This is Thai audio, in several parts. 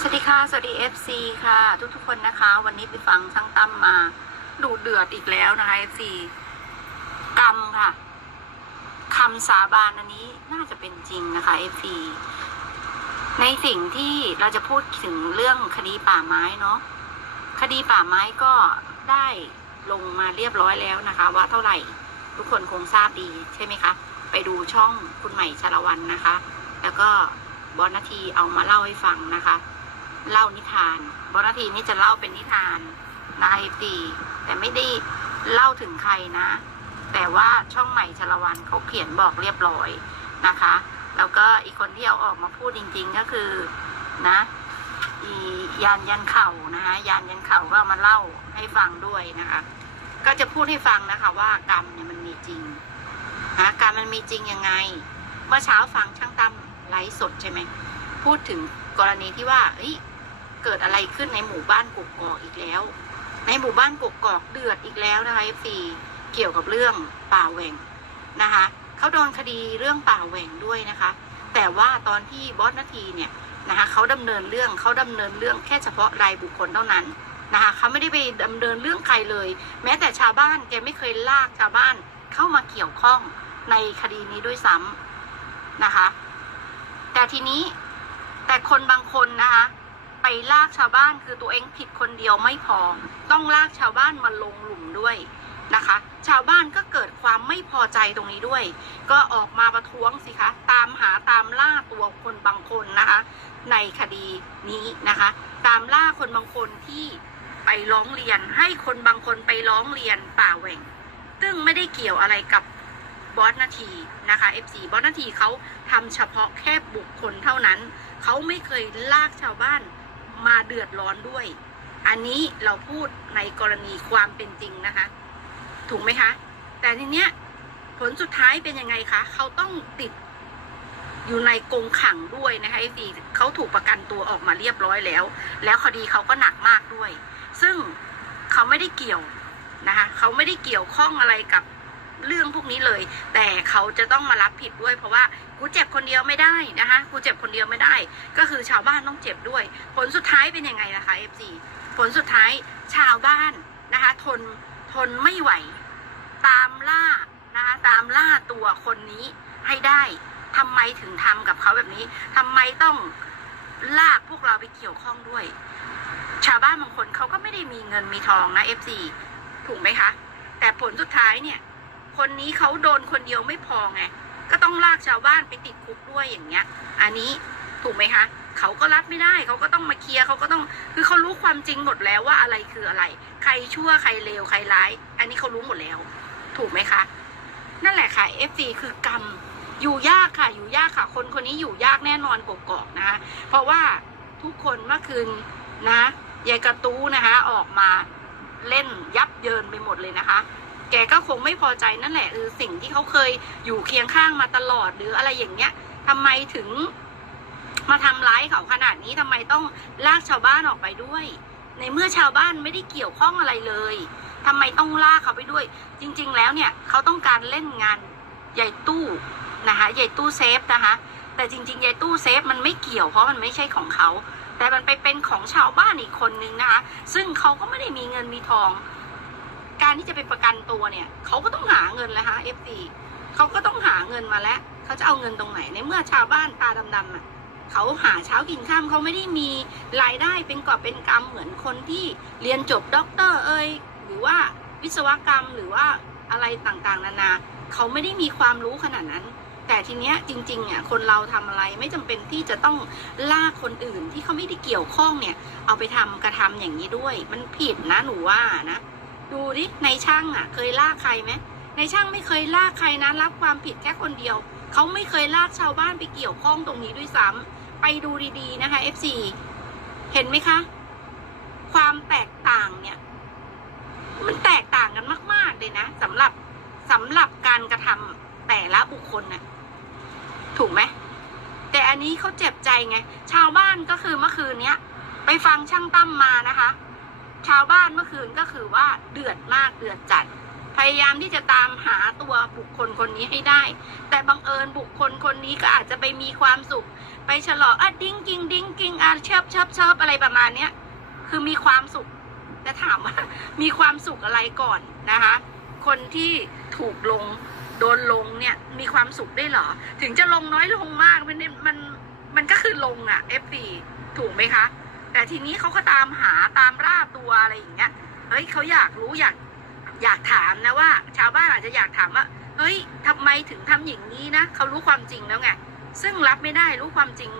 สวัสดีค่ะ สวัสดี FC ค่ะ ทุกๆคนนะคะ วันนี้ไปฟังช่างตั้มมาดูเดือดอีกแล้วนะคะ FC กรรมค่ะคำสาบานอันนี้น่าจะเป็นจริงนะคะ FC ในสิ่งที่เราจะพูดถึงเรื่องคดีป่าไม้เนาะคดีป่าไม้ก็ได้ลงมาเรียบร้อยแล้วนะคะ ว่าเท่าไหร่ทุกคนคงทราบดีใช่ไหมคะ ไปดูช่องคุณใหม่ชาละวันนะคะ แล้วก็บอสนาทีเอามาเล่าให้ฟังนะคะ เล่านิทานบอสนาทีนี่จะเล่าเป็นนิทานนายตีแต่ไม่ได้เล่าถึงใครนะ แต่ว่าช่องใหม่ชลวันเขาเขียนบอกเรียบร้อยนะคะ แล้วก็อีกคนที่เอาออกมาพูดจริง ๆก็คือนะอียานยันเข่านะคะยานยันเข่าก็ามาเล่าให้ฟังด้วยนะคะ ก็จะพูดให้ฟังนะคะ ว่ากรรมเนี่ยมันมีจริงนะกรรมมันมีจริงยังไง เมื่อเช้าฟังช่างตั้มไลฟ์สดใช่ไหมพูดถึงกรณีที่ว่าเฮ้ย กิดอะไรขึ้นในหมู่บ้านกกอกอีกแล้ว ในหมู่บ้านกกอกเดือดอีกแล้วนะคะ FC เกี่ยวกับเรื่องป่าแหว่งนะคะเขาโดนคดีเรื่องป่าแหว่งด้วยนะคะ แต่ว่าตอนที่บอสนาทีเนี่ยนะคะเขาดำเนินเรื่องเขาดำเนินเรื่องแค่เฉพาะรายบุคคลเท่านั้นนะคะเขาไม่ได้ไปดำเนินเรื่องใครเลย แม้แต่ชาวบ้านแกไม่เคยลากชาวบ้านเข้ามาเกี่ยวข้องในคดีนี้ด้วยซ้ำนะคะ แต่ทีนี้แต่คนบางคนนะคะ ลากชาวบ้านคือตัวเองผิดคนเดียวไม่พอ ต้องลากชาวบ้านมาลงหลุมด้วยนะคะ ชาวบ้านก็เกิดความไม่พอใจตรงนี้ด้วย ก็ออกมาประท้วงสิคะ ตามหาตามล่าตัวคนบางคนนะคะ ในคดีนี้นะคะ ตามล่าคนบางคนที่ไปร้องเรียนให้คนบางคนไปร้องเรียนป่าแหว่ง ซึ่งไม่ได้เกี่ยวอะไรกับบอสนาทีนะคะ FC บอสนาทีเขาทำเฉพาะแค่บุคคลเท่านั้น เขาไม่เคยลากชาวบ้าน มาเดือดร้อนด้วย อันนี้เราพูดในกรณีความเป็นจริงนะคะ ถูกไหมคะ แต่ทีเนี้ยผลสุดท้ายเป็นยังไงคะเขาต้องติดอยู่ในกรงขังด้วยนะคะไอ้สีเขาถูกประกันตัวออกมาเรียบร้อยแล้ว แล้วคดีเขาก็หนักมากด้วย ซึ่งเขาไม่ได้เกี่ยวนะคะเขาไม่ได้เกี่ยวข้องอะไรกับ เรื่องพวกนี้เลย แต่เขาจะต้องมารับผิดด้วย เพราะว่ากูเจ็บคนเดียวไม่ได้นะคะกูเจ็บคนเดียวไม่ได้ ก็คือชาวบ้านต้องเจ็บด้วย ผลสุดท้ายเป็นยังไงนะคะ FC ผลสุดท้ายชาวบ้านนะคะ ทนทนไม่ไหว ตามล่านะคะตามล่าตัวคนนี้ให้ได้ทำไมถึงทำกับเขาแบบนี้ทำไมต้องลากพวกเราไปเกี่ยวข้องด้วย ชาวบ้านบางคนเขาก็ไม่ได้มีเงินมีทองนะ FC ถูกไหมคะ แต่ผลสุดท้ายเนี่ย คนนี้เขาโดนคนเดียวไม่พอไง ก็ต้องลากชาวบ้านไปติดคุกด้วยอย่างเงี้ย อันนี้ถูกไหมคะเขาก็รับไม่ได้เขาก็ต้องมาเคลียร์เขาก็ต้องคือเขารู้ความจริงหมดแล้วว่าอะไรคืออะไร ใครชั่วใครเลวใครร้าย อันนี้เขารู้หมดแล้ว ถูกไหมคะ นั่นแหละค่ะ FC คือกรรมอยู่ยากค่ะ อยู่ยากค่ะ คนคนนี้อยู่ยากแน่นอนกกอกนะคะเพราะว่าทุกคนเมื่อคืนนะยายกระตู้นะคะออกมาเล่นยับเยินไปหมดเลยนะคะ แกก็คงไม่พอใจนั่นแหละคือสิ่งที่เขาเคยอยู่เคียงข้างมาตลอดหรืออะไรอย่างเงี้ยทำไมถึง มาทำร้ายเขาขนาดนี้ทำไมต้องลากชาวบ้านออกไปด้วย ในเมื่อชาวบ้านไม่ได้เกี่ยวข้องอะไรเลยทำไมต้องลากเขาไปด้วย จริง ๆ แล้วเนี่ยเขาต้องการเล่นงานใหญ่ตู้นะคะใหญ่ตู้เซฟนะคะ แต่จริงๆใหญ่ตู้เซฟมันไม่เกี่ยวเพราะมันไม่ใช่ของเขาแต่มันไปเป็นของชาวบ้านอีกคนนึงนะคะ ซึ่งเขาก็ไม่ได้มีเงินมีทอง การที่จะไปประกันตัวเนี่ยเขาก็ต้องหาเงินแล้วฮะ FD เขาก็ต้องหาเงินมาแล้วเขาจะเอาเงินตรงไหนในเมื่อชาวบ้านตาดำๆอะเขาหาเช้ากินข้ามเขาไม่ได้มีรายได้เป็นกอบเป็นกำเหมือนคนที่เรียนจบด็อกเตอร์เอ่ยหรือว่าวิศวกรรมหรือว่าอะไรต่างๆ นานา เขาไม่ได้มีความรู้ขนาดนั้น แต่ทีเนี้ยจริงๆอะคนเราทำอะไรไม่จำเป็นที่จะต้องลากคนอื่นที่เขาไม่ได้เกี่ยวข้องเนี่ย เอาไปทำกระทำอย่างนี้ด้วย มันผิดนะหนูว่านะ ดูดิในช่างอะ เคยลากใครไหมในช่างไม่เคยลากใครนะรับความผิดแค่คนเดียว เขาไม่เคยลากชาวบ้านไปเกี่ยวข้องตรงนี้ด้วยซ้ำไปดูดีๆนะคะ FC เห็นไหมคะ ความแตกต่างเนี่ย มันแตกต่างกันมาก ๆเลยนะสำหรับสำหรับการกระทำแต่ละบุคคลน่ะถูกไหมแต่อันนี้เขาเจ็บใจไง ชาวบ้านก็คือเมื่อคืนเนี้ย ไปฟังช่างตั้มมานะคะ ชาวบ้านเมื่อคืนก็คือว่าเดือดมากเดือดจัด พยายามที่จะตามหาตัวบุคคลคนนี้ให้ได้ แต่บังเอิญบุคคลคนนี้ก็อาจจะไปมีความสุข ไปฉลองอะดิ้งกิ้งดิ้งกิ้งอะเชิบเชิบเชิบอะไรประมาณเนี้ยคือมีความสุขแต่ถามว่ามีความสุขอะไรก่อนนะคะ คนที่ถูกลงโดนลงเนี่ยมีความสุขได้เหรอ ถึงจะลงน้อยลงมากมันมันมันก็คือลงอะ F4 ถูกไหมคะ แต่ทีนี้เขาก็ตามหาตามล่าตัวอะไรอย่างเงี้ย เฮ้ยเขาอยากรู้อยากอยากถามนะว่า ชาวบ้านอาจจะอยากถามว่า เฮ้ยทำไมถึงทำอย่างนี้นะเขารู้ความจริงแล้วไง ซึ่งรับไม่ได้รู้ความจริง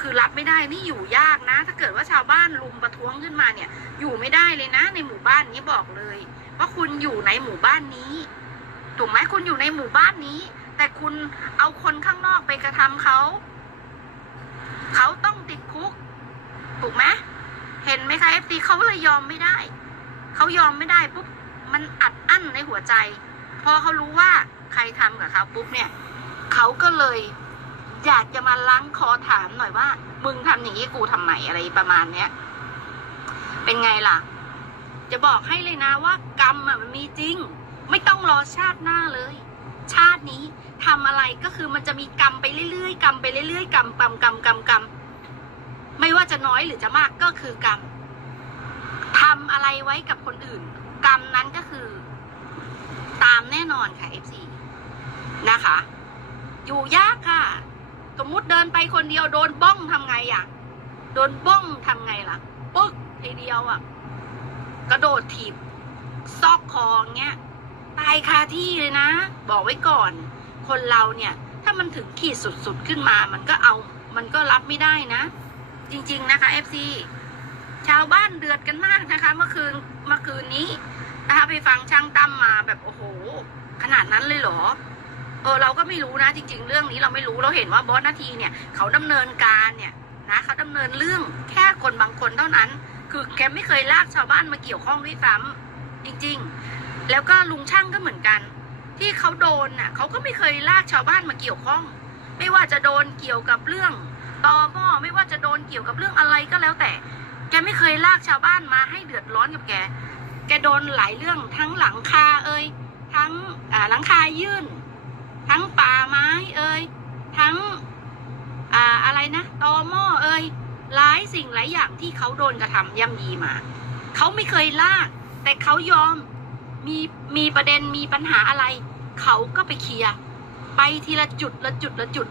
คือรับไม่ได้นี่อยู่ยากนะ ถ้าเกิดว่าชาวบ้านลุมประท้วงขึ้นมาเนี่ย อยู่ไม่ได้เลยนะ ในหมู่บ้านนี้บอกเลย ว่าคุณอยู่ในหมู่บ้านนี้ถูกไหมคุณอยู่ในหมู่บ้านนี้ แต่คุณเอาคนข้างนอกไปกระทำเขา เขาต้องติดคุก ถูกไหมเห็นไหมคะเอฟซีเขาเลยยอมไม่ได้ เขายอมไม่ได้ปุ๊บมันอัดอั้นในหัวใจ พอเขารู้ว่าใครทำกับเขาปุ๊บเนี่ย เขาก็เลยอยากจะมาล้างคอถามหน่อยว่า มึงทำอย่างนี้กูทำไมอะไรประมาณเนี้ย เป็นไงล่ะ จะบอกให้เลยนะว่ากรรมอะมันมีจริง ไม่ต้องรอชาติหน้าเลย ชาตินี้ทำอะไรก็คือมันจะมีกรรมไปเรื่อยๆกรรมไปเรื่อยๆกรรมกรรมกรรมกรรมกรรม ไม่ว่าจะน้อยหรือจะมากก็คือกรรมทำอะไรไว้กับคนอื่น กรรมนั้นก็คือ ตามแน่นอนค่ะ FC นะคะ อยู่ยากค่ะ สมมติเดินไปคนเดียวโดนบ้องทำไงอะ โดนบ้องทำไงล่ะปึ๊กทีเดียวอะ กระโดดถีบซอกคออย่างเงี้ยตายคาที่เลยนะ บอกไว้ก่อน คนเราเนี่ย ถ้ามันถึงขีดสุดๆขึ้นมา มันก็เอา มันก็รับไม่ได้นะ จริง ๆ นะคะ FC ชาวบ้านเดือดกันมากนะคะ เมื่อคืนเมื่อคืนนี้นะคะไปฟังช่างตั้มมาแบบโอ้โห ขนาดนั้นเลยเหรอ เออเราก็ไม่รู้นะ จริง ๆ เรื่องนี้เราไม่รู้เราเห็นว่าบอสนาทีเนี่ย เขาดำเนินการเนี่ยนะเขาดำเนินเรื่องแค่คนบางคนเท่านั้น คือแกไม่เคยลากชาวบ้านมาเกี่ยวข้องด้วยซ้ำจริง ๆ แล้วก็ลุงช่างก็เหมือนกัน ที่เขาโดนน่ะเขาก็ไม่เคยลากชาวบ้านมาเกี่ยวข้อง ไม่ว่าจะโดนเกี่ยวกับเรื่อง ตอหม้อไม่ว่าจะโดนเกี่ยวกับเรื่องอะไรก็แล้วแต่ แกไม่เคยลากชาวบ้านมาให้เดือดร้อนกับแก แกโดนหลายเรื่องทั้งหลังคาเอ่ยทั้งหลังคายื่น ทั้งป่าไม้เอ่ยทั้งออะไรนะตอหม้อเอ่ยหลายสิ่งหลายอย่างที่เขาโดนกระทำย่ำยีมา เขาไม่เคยลาก แต่เขายอมมีมีประเด็นมีปัญหาอะไร เขาก็ไปเคลียร์ไปทีละจุดละจุดละจุด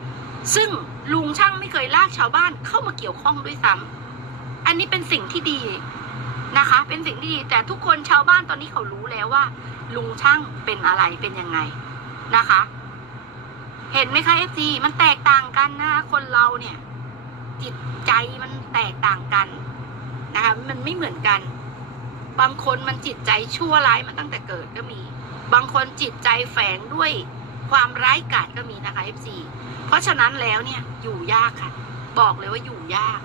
ซึ่ง ลุงช่างไม่เคยลากชาวบ้านเข้ามาเกี่ยวข้องด้วยซ้ำอันนี้เป็นสิ่งที่ดีนะคะ เป็นสิ่งที่ดี แต่ทุกคนชาวบ้านตอนนี้เขารู้แล้วว่า ลุงช่างเป็นอะไรเป็นยังไงนะคะ เห็นไหมคะเอฟซีมันแตกต่างกันนะคะคนเราเนี่ย จิตใจมันแตกต่างกันนะคะมันไม่เหมือนกัน บางคนมันจิตใจชั่วร้ายมาตั้งแต่เกิดก็มี บางคนจิตใจแฝงด้วย ความร้ายกาจก็มีนะคะเอฟซีเพราะฉะนั้นแล้วเนี่ยอยู่ยากค่ะ บอกเลยว่าอยู่ยาก